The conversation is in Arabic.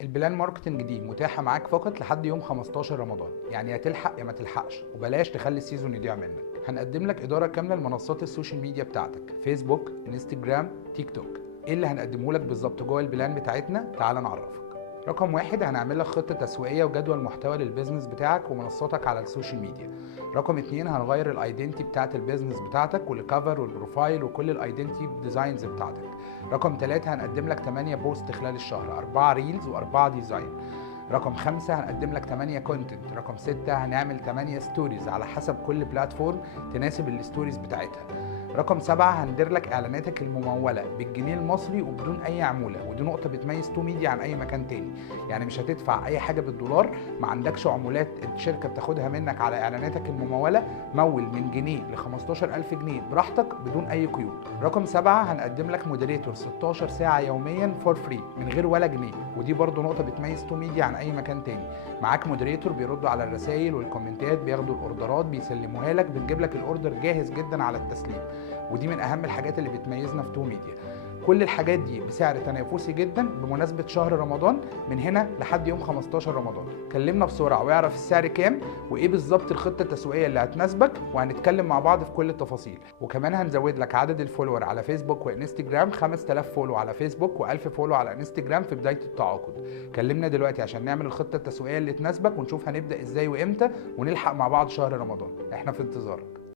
البلان ماركتنج دي متاحة معاك فقط لحد يوم 15 رمضان، يعني يا تلحق يا ما تلحقش، وبلاش تخلي السيزون يضيع منك. هنقدم لك إدارة كاملة لمنصات السوشيال ميديا بتاعتك، فيسبوك، انستجرام، تيك توك. ايه اللي هنقدمه لك بالظبط جوه البلان بتاعتنا؟ تعال نعرفك. رقم واحد، هنعمل لك خطة تسويقية وجدول محتوى للبيزنس بتاعك ومنصاتك على السوشيال ميديا. رقم اتنين، هنغير الايدنتي بتاعت البيزنس بتاعتك والكفر والبروفايل وكل الايدنتي ديزاينز بتاعتك. رقم تلاتة، هنقدم لك 8 بوست خلال الشهر، 4 ريلز و4 ديزاين. رقم خمسة، هنقدم لك 8 كونتنت. رقم ستة، هنعمل 8 ستوريز على حسب كل بلاتفورم تناسب الستوريز بتاعتها. رقم سبعة، هندير لك اعلاناتك الممولة بالجنيه المصري وبدون اي عمولة، ودي نقطة بتميز تو ميديا عن اي مكان تاني. يعني مش هتدفع اي حاجة بالدولار، ما عندكش عمولات الشركة بتاخدها منك على اعلاناتك الممولة. مول من جنيه ل 15000 جنيه براحتك بدون اي قيود. رقم سبعة، هنقدم لك مودريتور 16 ساعة يوميا فور فري من غير ولا جنيه، ودي برضو نقطة بتميز تو ميديا عن اي مكان تاني. معاك مودريتور بيردوا على الرسائل والكومنتات، بياخدوا الاوردرات بيسلموها لك، بنجيب لك الاوردر جاهز جدا على التسليم، ودي من اهم الحاجات اللي بتميزنا في تو ميديا. كل الحاجات دي بسعر تنافسي جدا بمناسبة شهر رمضان من هنا لحد يوم 15 رمضان. كلمنا بسرعة واعرف السعر كام وايه بالظبط الخطة التسويقية اللي هتناسبك، وهنتكلم مع بعض في كل التفاصيل. وكمان هنزود لك عدد الفولور على فيسبوك وانستجرام، 5000 فولو على فيسبوك و1000 فولو على انستجرام في بداية التعاقد. كلمنا دلوقتي عشان نعمل الخطة التسويقية اللي تناسبك ونشوف هنبدأ ازاي وامتى، ونلحق مع بعض شهر رمضان. احنا في انتظارك.